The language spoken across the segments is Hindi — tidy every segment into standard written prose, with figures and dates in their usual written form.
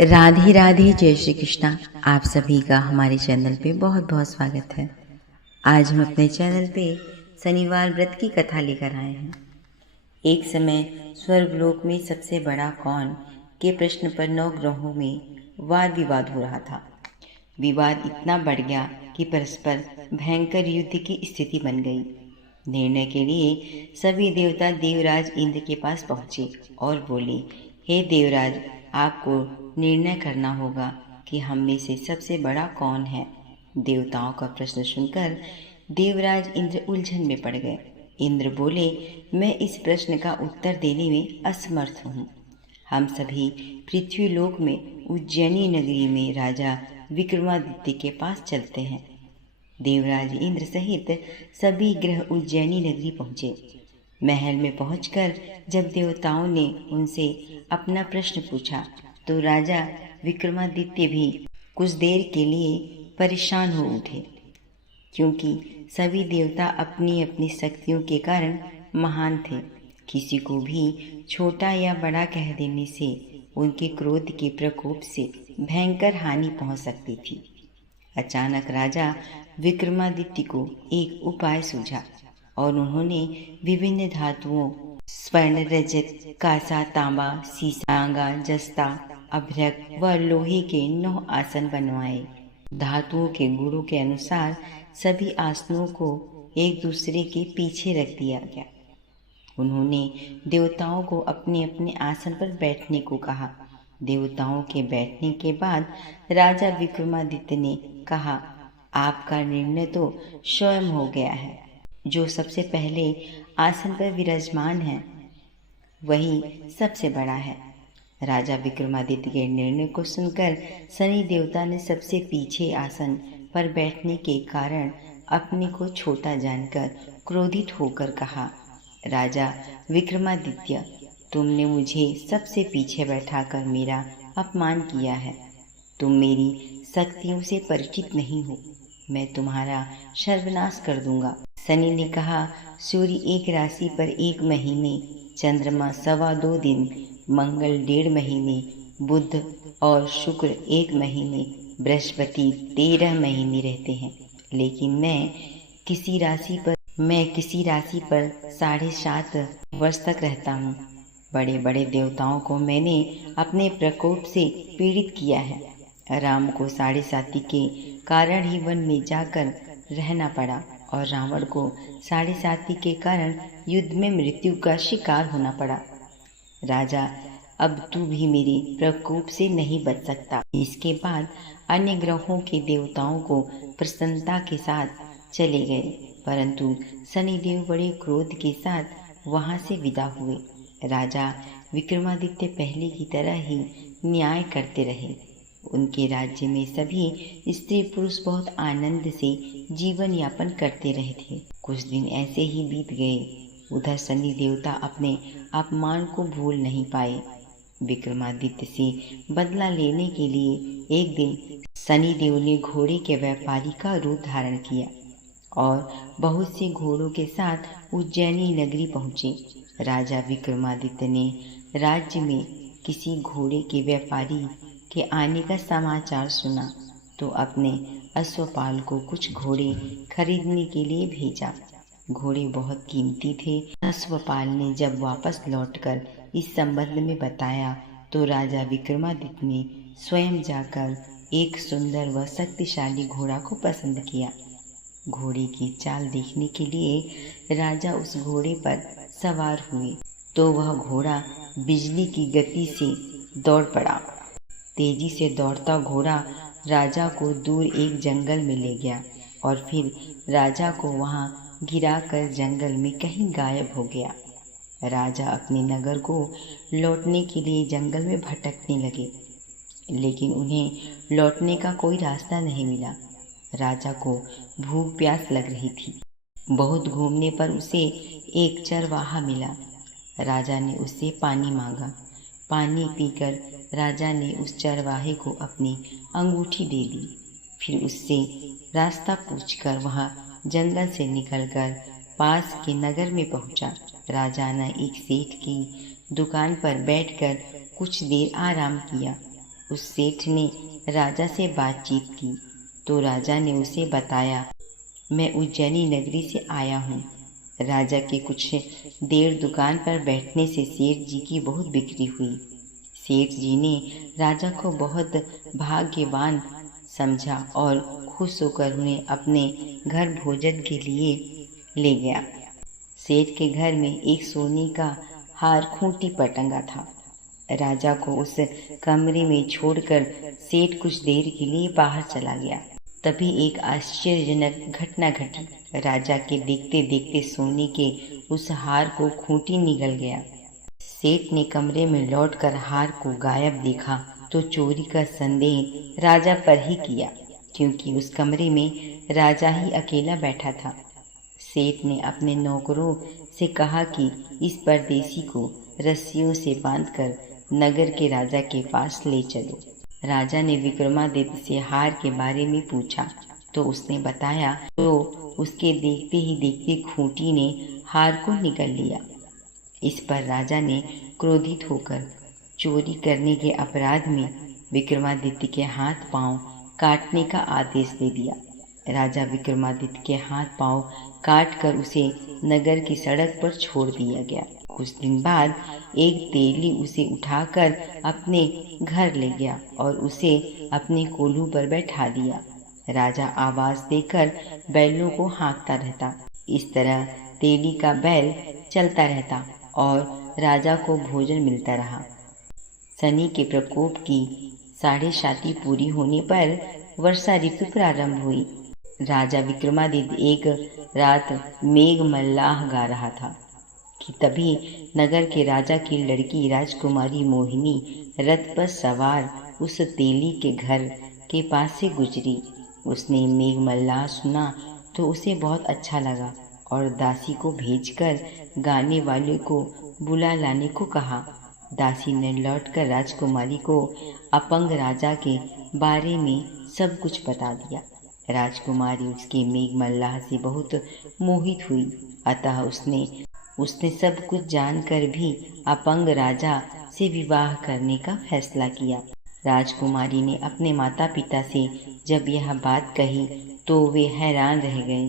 राधे राधे, जय श्री कृष्णा। आप सभी का हमारे चैनल पे बहुत बहुत स्वागत है। आज हम अपने चैनल पे शनिवार व्रत की कथा लेकर आए हैं। एक समय स्वर्गलोक में सबसे बड़ा कौन के प्रश्न पर 9 ग्रहों में वाद विवाद हो रहा था। विवाद इतना बढ़ गया कि परस्पर भयंकर युद्ध की स्थिति बन गई। निर्णय के लिए सभी देवता देवराज इंद्र के पास पहुँचे और बोले, हे देवराज, आपको निर्णय करना होगा कि हम में से सबसे बड़ा कौन है। देवताओं का प्रश्न सुनकर देवराज इंद्र उलझन में पड़ गए। इंद्र बोले, मैं इस प्रश्न का उत्तर देने में असमर्थ हूँ। हम सभी पृथ्वीलोक में उज्जैनी नगरी में राजा विक्रमादित्य के पास चलते हैं। देवराज इंद्र सहित सभी ग्रह उज्जैनी नगरी पहुँचे। महल में पहुंचकर जब देवताओं ने उनसे अपना प्रश्न पूछा तो राजा विक्रमादित्य भी कुछ देर के लिए परेशान हो उठे, क्योंकि सभी देवता अपनी अपनी शक्तियों के कारण महान थे। किसी को भी छोटा या बड़ा कह देने से उनके क्रोध के प्रकोप से भयंकर हानि पहुंच सकती थी। अचानक राजा विक्रमादित्य को एक उपाय सूझा और उन्होंने विभिन्न धातुओं स्वर्ण, रजत, कांसा, तांबा, सीसा, तांगा, जस्ता, अभ्रक व लोहे के 9 आसन बनवाए। धातुओं के गुणों के अनुसार सभी आसनों को एक दूसरे के पीछे रख दिया गया। उन्होंने देवताओं को अपने अपने आसन पर बैठने को कहा। देवताओं के बैठने के बाद राजा विक्रमादित्य ने कहा, आपका निर्णय तो स्वयं हो गया है। जो सबसे पहले आसन पर विराजमान है वही सबसे बड़ा है। राजा विक्रमादित्य के निर्णय को सुनकर शनि देवता ने सबसे पीछे आसन पर बैठने के कारण अपने को छोटा जानकर क्रोधित होकर कहा, राजा विक्रमादित्य, तुमने मुझे सबसे पीछे बैठाकर मेरा अपमान किया है। तुम मेरी शक्तियों से परिचित नहीं हो। मैं तुम्हारा सर्वनाश कर दूंगा। शनि ने कहा, सूर्य एक राशि पर 1 महीने, चंद्रमा 2.25 दिन, मंगल 1.5 महीने, बुध और शुक्र 1 महीने, बृहस्पति 13 महीने रहते हैं, लेकिन मैं किसी राशि पर 7.5 वर्ष तक रहता हूँ। बड़े बड़े देवताओं को मैंने अपने प्रकोप से पीड़ित किया है। राम को 7.5 के कारण ही वन में जाकर रहना पड़ा और रावण को 7.5 के कारण युद्ध में मृत्यु का शिकार होना पड़ा। राजा, अब तू भी मेरे प्रकोप से नहीं बच सकता। इसके बाद अन्य ग्रहों के देवताओं को प्रसन्नता के साथ चले गए, परंतु शनिदेव बड़े क्रोध के साथ वहां से विदा हुए। राजा विक्रमादित्य पहले की तरह ही न्याय करते रहे। उनके राज्य में सभी स्त्री पुरुष बहुत आनंद से जीवन यापन करते रहे थे। कुछ दिन ऐसे ही बीत गए। उधर शनि देवता अपने अपमान को भूल नहीं पाए। विक्रमादित्य से बदला लेने के लिए एक दिन शनि देव ने घोड़े के व्यापारी का रूप धारण किया और बहुत से घोड़ों के साथ उज्जैनी नगरी पहुँचे। राजा विक्रमादित्य ने राज्य में किसी घोड़े के व्यापारी के आने का समाचार सुना तो अपने अश्वपाल को कुछ घोड़े खरीदने के लिए भेजा। घोड़े बहुत कीमती थे। अश्वपाल ने जब वापस लौटकर इस संबंध में बताया तो राजा विक्रमादित्य ने स्वयं जाकर एक सुंदर व शक्तिशाली घोड़ा को पसंद किया। घोड़े की चाल देखने के लिए राजा उस घोड़े पर सवार हुए तो वह घोड़ा बिजली की गति से दौड़ पड़ा। तेजी से दौड़ता घोड़ा राजा को दूर एक जंगल में ले गया और फिर राजा को वहां गिराकर जंगल में कहीं गायब हो गया। राजा अपने नगर को लौटने के लिए जंगल में भटकने लगे, लेकिन उन्हें लौटने का कोई रास्ता नहीं मिला। राजा को भूख प्यास लग रही थी। बहुत घूमने पर उसे एक चरवाहा मिला। राजा ने उससे पानी मांगा। पानी पीकर राजा ने उस चरवाहे को अपनी अंगूठी दे दी। फिर उससे रास्ता पूछकर वह जंगल से निकलकर पास के नगर में पहुंचा। राजा ने एक सेठ की दुकान पर बैठकर कुछ देर आराम किया। उस सेठ ने राजा से बातचीत की तो राजा ने उसे बताया, मैं उज्जैनी नगरी से आया हूँ। राजा के कुछ देर दुकान पर बैठने से सेठ जी की बहुत बिक्री हुई। सेठ जी ने राजा को बहुत भाग्यवान समझा और खुश होकर उन्हें अपने घर भोजन के लिए ले गया। सेठ के घर में एक सोने का हार खूंटी पर टंगा था। राजा को उस कमरे में छोड़कर सेठ कुछ देर के लिए बाहर चला गया। तभी एक आश्चर्यजनक घटना घटी। राजा के देखते देखते सोने के उस हार को खूंटी निगल गया। सेठ ने कमरे में लौटकर हार को गायब देखा तो चोरी का संदेह राजा पर ही किया, क्योंकि उस कमरे में राजा ही अकेला बैठा था। सेठ ने अपने नौकरों से कहा कि इस परदेसी को रस्सियों से बांधकर नगर के राजा के पास ले चलो। राजा ने विक्रमादित्य से हार के बारे में पूछा तो उसने बताया तो उसके देखते ही देखते खूंटी ने हार को निगल लिया। इस पर राजा ने क्रोधित होकर चोरी करने के अपराध में विक्रमादित्य के हाथ पांव काटने का आदेश दे दिया। राजा विक्रमादित्य के हाथ पांव काटकर उसे नगर की सड़क पर छोड़ दिया गया। कुछ दिन बाद एक तेली उसे उठाकर अपने घर ले गया और उसे अपने कोल्हू पर बैठा दिया। राजा आवाज देकर बैलों को हाँकता रहता। इस तरह तेली का बैल चलता रहता और राजा को भोजन मिलता रहा। शनि के प्रकोप की 7.5 पूरी होने पर वर्षा ऋतु प्रारंभ हुई। राजा विक्रमादित्य एक रात मेघ मल्लाह गा रहा था कि तभी नगर के राजा की लड़की राजकुमारी मोहिनी रथ पर सवार उस तेली के घर के पास से गुजरी। उसने मेघ मल्लाह सुना तो उसे बहुत अच्छा लगा और दासी को भेजकर गाने वाले को बुला लाने को कहा। दासी ने लौटकर राजकुमारी को अपंग राजा के बारे में सब कुछ बता दिया। राजकुमारी उसके मेघ मल्लाह से बहुत मोहित हुई, अतः उसने सब कुछ जानकर भी अपंग राजा से विवाह करने का फैसला किया। राजकुमारी ने अपने माता पिता से जब यह बात कही तो वे हैरान रह गए।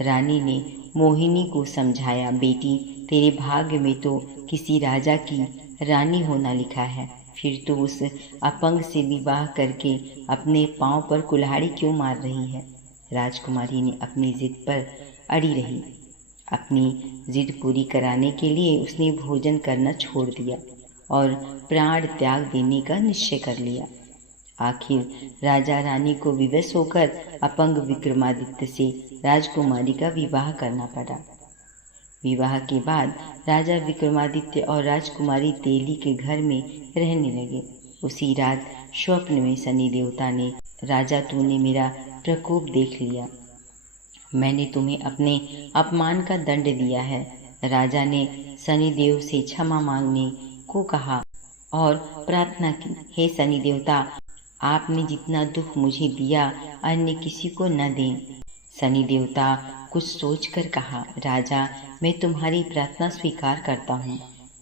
रानी ने मोहिनी को समझाया, बेटी तेरे भाग्य में तो किसी राजा की रानी होना लिखा है, फिर तो उस अपंग से विवाह करके अपने पांव पर कुल्हाड़ी क्यों मार रही है। राजकुमारी ने अपनी जिद पर अड़ी रही। अपनी जिद पूरी कराने के लिए उसने भोजन करना छोड़ दिया और प्राण त्याग देने का निश्चय कर लिया। आखिर राजा रानी को विवश होकर अपंग विक्रमादित्य से राजकुमारी का विवाह करना पड़ा। विवाह के बाद राजा विक्रमादित्य और राजकुमारी तेली के घर में रहने लगे। उसी रात स्वप्न में शनि देवता ने, राजा तूने मेरा प्रकोप देख लिया, मैंने तुम्हें अपने अपमान का दंड दिया है। राजा ने शनि देव से क्षमा मांगने को कहा और प्रार्थना की, हे शनि देवता, आपने जितना दुख मुझे दिया अन्य किसी को न दें। शनि देवता कुछ सोचकर कहा, राजा मैं तुम्हारी प्रार्थना स्वीकार करता हूँ।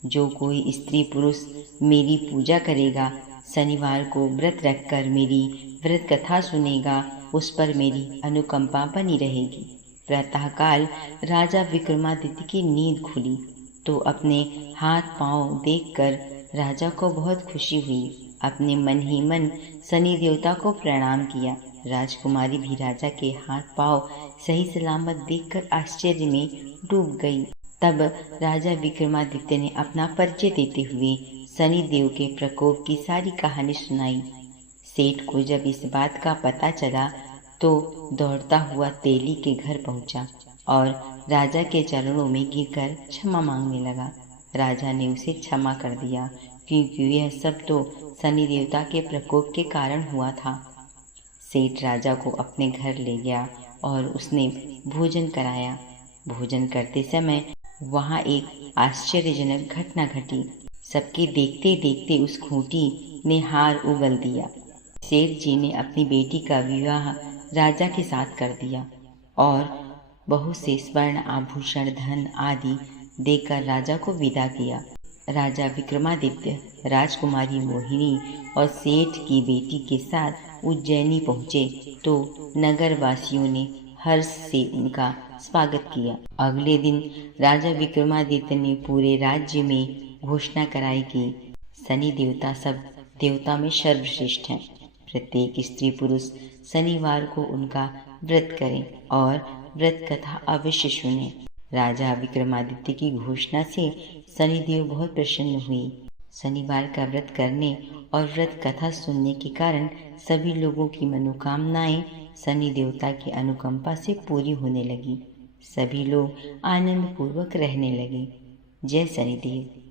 जो कोई स्त्री पुरुष मेरी पूजा करेगा, शनिवार को व्रत रखकर मेरी व्रत कथा सुनेगा, उस पर मेरी अनुकंपा बनी रहेगी। प्रातःकाल राजा विक्रमादित्य की नींद खुली तो अपने हाथ पांव देखकर राजा को बहुत खुशी हुई। अपने मन ही मन शनि देवता को प्रणाम किया। राजकुमारी भी राजा के हाथ पांव सही सलामत देखकर आश्चर्य में डूब गई। तब राजा विक्रमादित्य ने अपना परिचय देते हुए शनि देव के प्रकोप की सारी कहानी सुनाई। सेठ को जब इस बात का पता चला तो दौड़ता हुआ तेली के घर पहुंचा और राजा के चरणों में गिरकर क्षमा मांगने लगा। राजा ने उसे क्षमा कर दिया, क्योंकि यह सब तो शनि देवता के प्रकोप के कारण हुआ था। सेठ राजा को अपने घर ले गया और उसने भोजन कराया। भोजन करते समय वहाँ एक आश्चर्यजनक घटना घटी। सबके देखते देखते उस खूंटी ने हार उगल दिया। सेठ जी ने अपनी बेटी का विवाह राजा के साथ कर दिया और बहुत से स्वर्ण आभूषण धन आदि देकर राजा को विदा किया। राजा विक्रमादित्य राजकुमारी मोहिनी और सेठ की बेटी के साथ उज्जैनी पहुँचे तो नगरवासियों ने हर्ष से उनका स्वागत किया। अगले दिन राजा विक्रमादित्य ने पूरे राज्य में घोषणा कराई कि शनि देवता सब देवता में सर्वश्रेष्ठ हैं। प्रत्येक स्त्री पुरुष शनिवार को उनका व्रत करें और व्रत कथा अवश्य सुने। राजा विक्रमादित्य की घोषणा से शनिदेव बहुत प्रसन्न हुए। शनिवार का व्रत करने और व्रत कथा सुनने के कारण सभी लोगों की मनोकामनाएं शनि देवता की अनुकंपा से पूरी होने लगी। सभी लोग आनंद पूर्वक रहने लगे। जय शनिदेव।